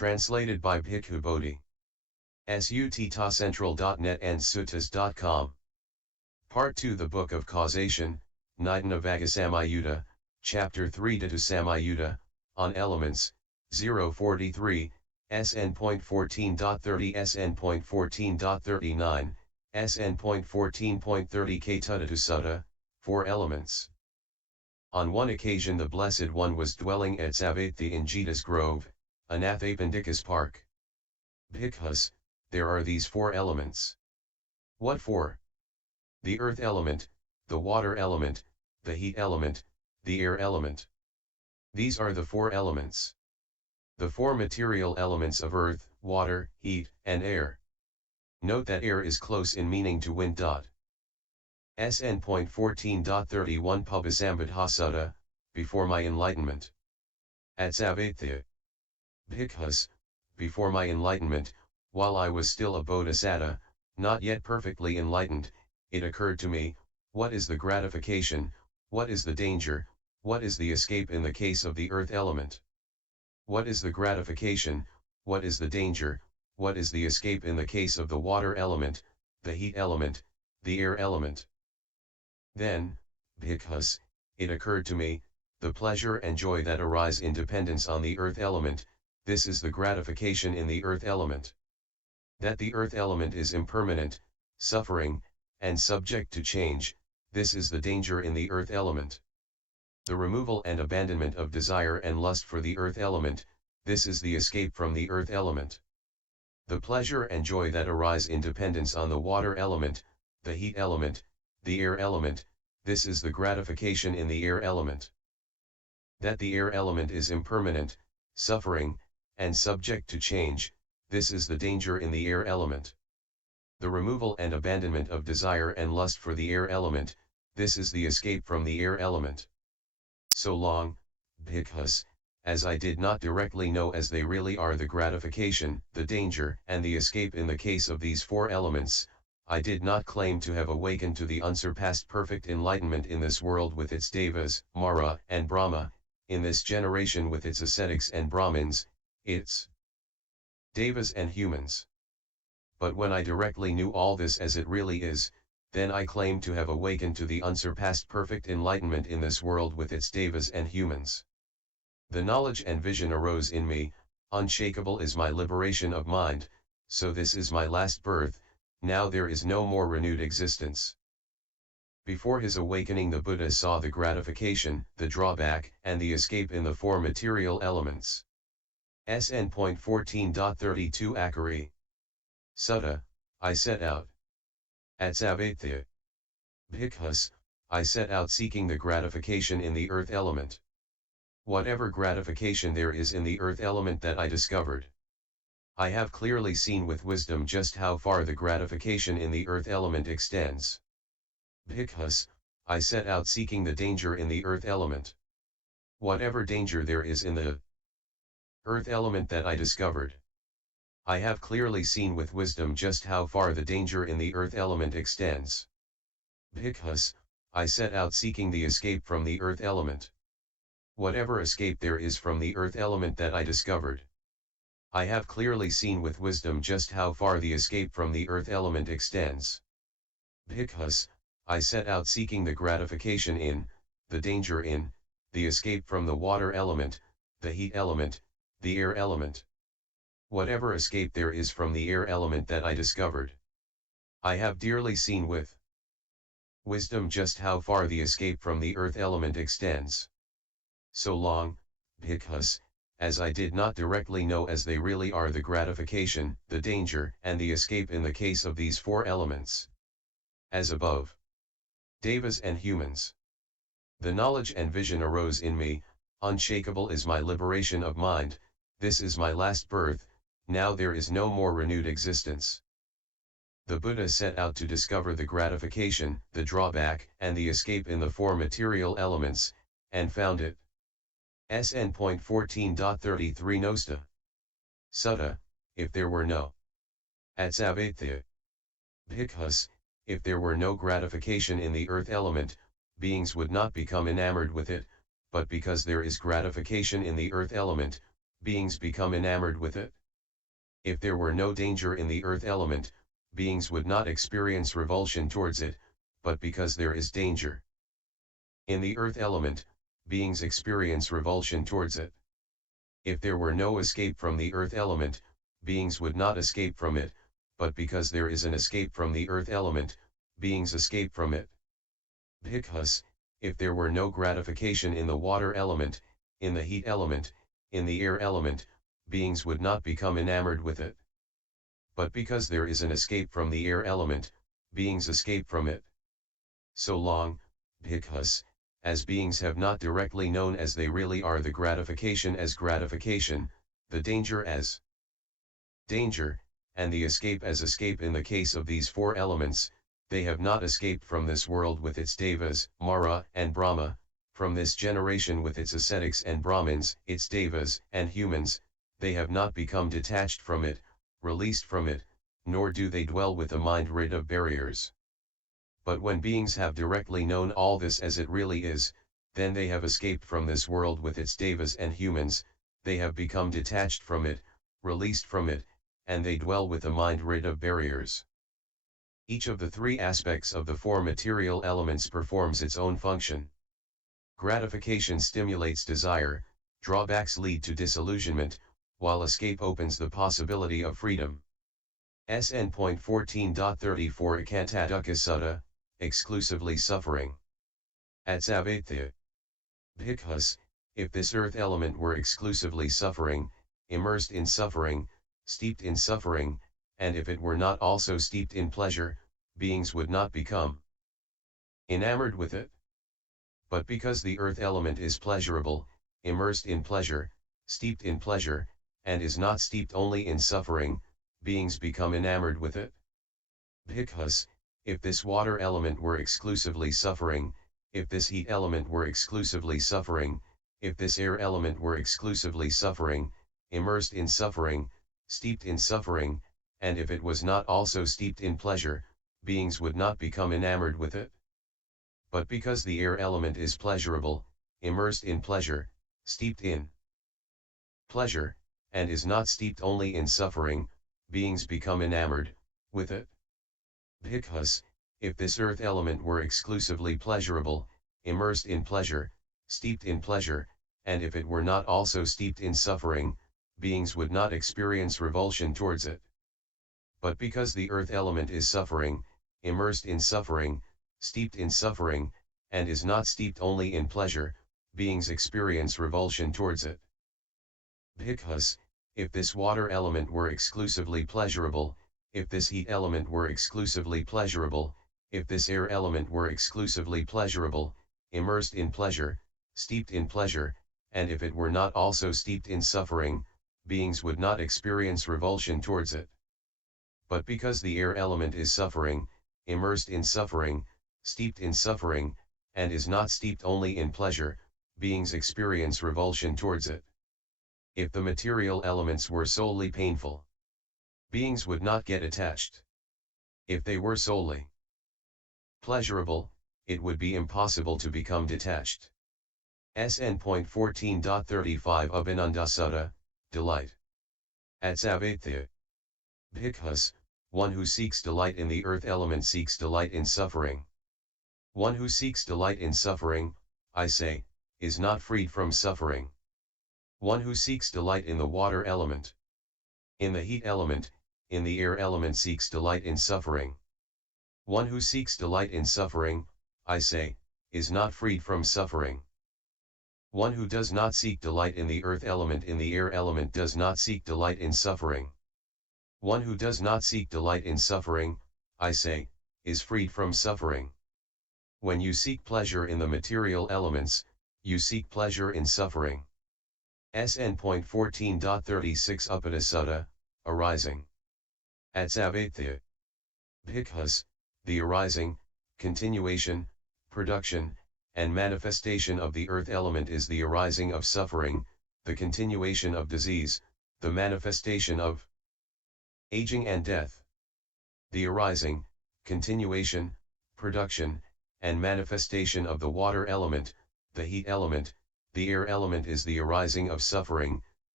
Translated by Bhikkhu Bodhi. Sutta.central.net and suttas.com. Part 2. The Book of Causation, Nidana Vaggasamyutta, Chapter 3 Dhatu on Elements, 043, SN.14.30-SN.14.39, SN.14.30 Catudhatu Sutta, 4 Elements. On one occasion the Blessed One was dwelling at Savatthi in Jeta's grove, Anathapindika's park. Bhikkhus, there are these 4 elements. What 4? The earth element, the water element, the heat element, the air element. These are the 4 elements. The 4 material elements of earth, water, heat, and air. Note that air is close in meaning to wind. SN.14.31 Pubbesambodha Sutta, before my enlightenment. At Savatthi. Bhikkhus, before my enlightenment, while I was still a bodhisatta, not yet perfectly enlightened, it occurred to me, what is the gratification, what is the danger, what is the escape in the case of the earth element? What is the gratification, what is the danger, what is the escape in the case of the water element, the heat element, the air element? Then, Bhikkhus, it occurred to me, the pleasure and joy that arise in dependence on the earth element, this is the gratification in the earth element. That the earth element is impermanent, suffering, and subject to change, this is the danger in the earth element. The removal and abandonment of desire and lust for the earth element, this is the escape from the earth element. The pleasure and joy that arise in dependence on the water element, the heat element, the air element, this is the gratification in the air element. That the air element is impermanent, suffering, and subject to change, this is the danger in the air element. The removal and abandonment of desire and lust for the air element, this is the escape from the air element. So long, Bhikkhus, as I did not directly know as they really are the gratification, the danger, and the escape in the case of these 4 elements, I did not claim to have awakened to the unsurpassed perfect enlightenment in this world with its devas, Mara, and Brahma, in this generation with its ascetics and Brahmins, its devas and humans. But when I directly knew all this as it really is, then I claimed to have awakened to the unsurpassed perfect enlightenment in this world with its devas and humans. The knowledge and vision arose in me, unshakable is my liberation of mind, so this is my last birth, now there is no more renewed existence. Before his awakening the Buddha saw the gratification, the drawback, and the escape in the 4 material elements. SN.14.30 Akari. Sutta, I set out. At Savatthi. Bhikkhus, I set out seeking the gratification in the earth element. Whatever gratification there is in the earth element that I discovered. I have clearly seen with wisdom just how far the gratification in the earth element extends. Bhikkhus, I set out seeking the danger in the earth element. Whatever danger there is in the earth element that I discovered. I have clearly seen with wisdom just how far the danger in the earth element extends. Bhikkhus, I set out seeking the escape from the earth element. Whatever escape there is from the earth element that I discovered. I have clearly seen with wisdom just how far the escape from the earth element extends. Bhikkhus, I set out seeking the gratification in, the danger in, the escape from the water element, the heat element, the air element. Whatever escape there is from the air element that I discovered. I have dearly seen with wisdom just how far the escape from the earth element extends. So long, Bhikkhus, as I did not directly know as they really are the gratification, the danger, and the escape in the case of these 4 elements. As above. Devas and humans. The knowledge and vision arose in me, unshakable is my liberation of mind, this is my last birth, now there is no more renewed existence. The Buddha set out to discover the gratification, the drawback, and the escape in the 4 material elements, and found it. SN.14.30 Nosta. Sutta, if there were no. At Savatthi. Bhikkhus, if there were no gratification in the earth element, beings would not become enamored with it, but because there is gratification in the earth element, beings become enamored with it. If there were no danger in the earth element, beings would not experience revulsion towards it, but because there is danger in the earth element, beings experience revulsion towards it. If there were no escape from the earth element, beings would not escape from it, but because there is an escape from the earth element, beings escape from it. Bhikkhus, if there were no gratification in the water element, in the heat element, in the air element, beings would not become enamored with it. But because there is an escape from the air element, beings escape from it. So long, Bhikkhus, as beings have not directly known as they really are the gratification as gratification, the danger as danger, and the escape as escape in the case of these four elements, they have not escaped from this world with its devas, Mara and Brahma, from this generation with its ascetics and Brahmins, its devas and humans, they have not become detached from it, released from it, nor do they dwell with a mind rid of barriers. But when beings have directly known all this as it really is, then they have escaped from this world with its devas and humans, they have become detached from it, released from it, and they dwell with a mind rid of barriers. Each of the three aspects of the four material elements performs its own function. Gratification stimulates desire, drawbacks lead to disillusionment, while escape opens the possibility of freedom. SN.14.30-SN.14.39 Sutta, exclusively suffering. At Savatthi. Bhikkhus, if this earth element were exclusively suffering, immersed in suffering, steeped in suffering, and if it were not also steeped in pleasure, beings would not become enamored with it. But because the earth element is pleasurable, immersed in pleasure, steeped in pleasure, and is not steeped only in suffering, beings become enamored with it. Bhikkhus, if this water element were exclusively suffering, if this heat element were exclusively suffering, if this air element were exclusively suffering, immersed in suffering, steeped in suffering, and if it was not also steeped in pleasure, beings would not become enamored with it. But because the air element is pleasurable, immersed in pleasure, steeped in pleasure, and is not steeped only in suffering, beings become enamored with it. Bhikkhus, if this earth element were exclusively pleasurable, immersed in pleasure, steeped in pleasure, and if it were not also steeped in suffering, beings would not experience revulsion towards it. But because the earth element is suffering, immersed in suffering, steeped in suffering, and is not steeped only in pleasure, beings experience revulsion towards it. Bhikkhus, if this water element were exclusively pleasurable, if this heat element were exclusively pleasurable, if this air element were exclusively pleasurable, immersed in pleasure, steeped in pleasure, and if it were not also steeped in suffering, beings would not experience revulsion towards it. But because the air element is suffering, immersed in suffering, steeped in suffering, and is not steeped only in pleasure, beings experience revulsion towards it. If the material elements were solely painful, beings would not get attached. If they were solely pleasurable, it would be impossible to become detached. SN.14.30 Abhinanda Sutta, delight. At Savatthi. Bhikkhus, one who seeks delight in the earth element seeks delight in suffering. One who seeks delight in suffering, I say, is not freed from suffering. One who seeks delight in the water element, in the heat element, in the air element seeks delight in suffering. One who seeks delight in suffering, I say, is not freed from suffering. One who does not seek delight in the earth element in the air element does not seek delight in suffering. One who does not seek delight in suffering, I say, is freed from suffering. When you seek pleasure in the material elements, you seek pleasure in suffering. SN.14.36 Upada Sutta, arising. At Savatthi. Bhikkhus, the arising, continuation, production, and manifestation of the earth element is the arising of suffering, the continuation of disease, the manifestation of aging and death. The arising, continuation, production, and manifestation of the water element, the heat element, the air element is the arising of suffering,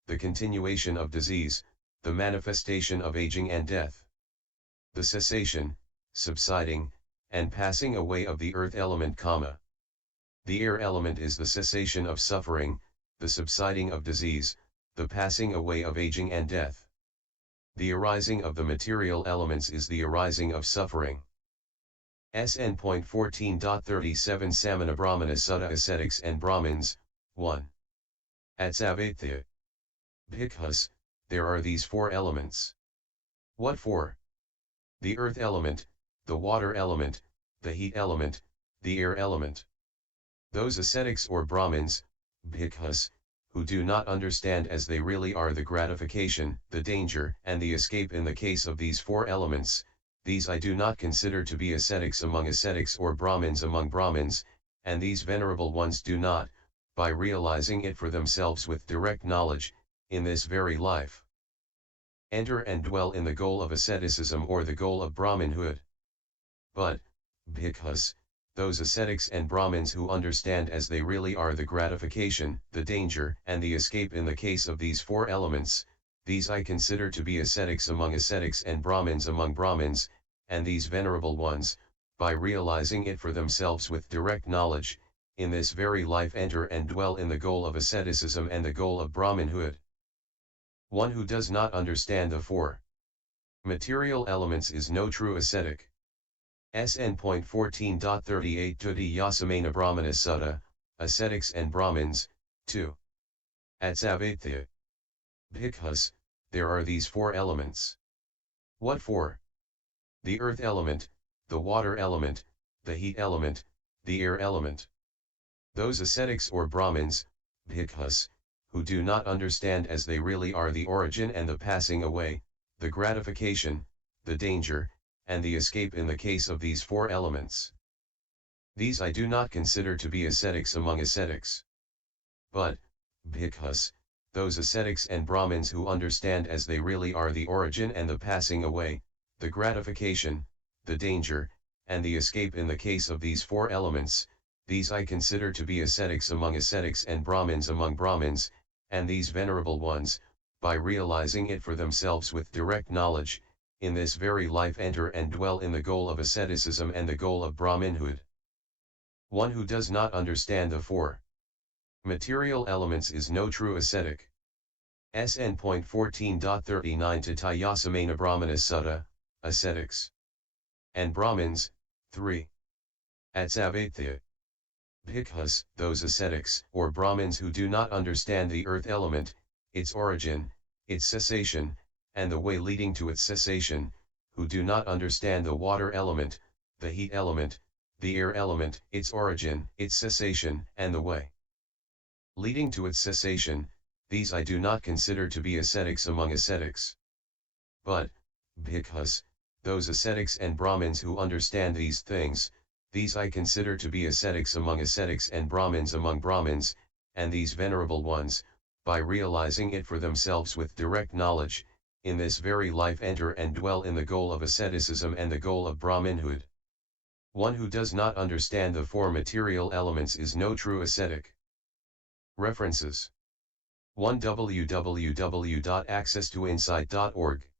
the continuation of disease, the manifestation of aging and death. The cessation, subsiding, and passing away of the earth element, the air element is the cessation of suffering, the subsiding of disease, the passing away of aging and death. The arising of the material elements is the arising of suffering. SN.14.30 Samana Brahmana Sutta Ascetics and Brahmins, 1. At Savatthi. Bhikkhus, there are these four elements. What four? The earth element, the water element, the heat element, the air element. Those ascetics or Brahmins, Bhikkhus, who do not understand as they really are the gratification, the danger, and the escape in the case of these four elements, these I do not consider to be ascetics among ascetics or Brahmins among Brahmins, and these venerable ones do not, by realizing it for themselves with direct knowledge, in this very life, enter and dwell in the goal of asceticism or the goal of Brahmanhood. But, Bhikkhus, those ascetics and Brahmins who understand as they really are the gratification, the danger, and the escape in the case of these four elements, these I consider to be ascetics among ascetics and Brahmins among Brahmins, and these venerable ones, by realizing it for themselves with direct knowledge, in this very life enter and dwell in the goal of asceticism and the goal of Brahmanhood. One who does not understand the four material elements is no true ascetic. SN.14.30-SN.14.39 Brahmana Sutta, Ascetics and Brahmins, 2. At Savatthi. Bhikkhus, there are these four elements. What four? The earth element, the water element, the heat element, the air element. Those ascetics or Brahmins, Bhikkhus, who do not understand as they really are the origin and the passing away, the gratification, the danger, and the escape in the case of these four elements. These I do not consider to be ascetics among ascetics. But, Bhikkhus, those ascetics and Brahmins who understand as they really are the origin and the passing away, the gratification, the danger, and the escape in the case of these four elements, these I consider to be ascetics among ascetics and Brahmins among Brahmins, and these venerable ones, by realizing it for themselves with direct knowledge, in this very life enter and dwell in the goal of asceticism and the goal of Brahmanhood. One who does not understand the four material elements is no true ascetic. SN.14.39 Brahmana Sutta, Ascetics and Brahmins, 3. At Savatthi. Bhikkhus, those ascetics or Brahmins who do not understand the earth element, its origin, its cessation, and the way leading to its cessation, who do not understand the water element, the heat element, the air element, its origin, its cessation, and the way leading to its cessation, these I do not consider to be ascetics among ascetics. But, Bhikkhus, those ascetics and Brahmins who understand these things, these I consider to be ascetics among ascetics and Brahmins among Brahmins, and these venerable ones, by realizing it for themselves with direct knowledge, in this very life enter and dwell in the goal of asceticism and the goal of Brahmanhood. One who does not understand the four material elements is no true ascetic. References: 1. www.accesstoinsight.org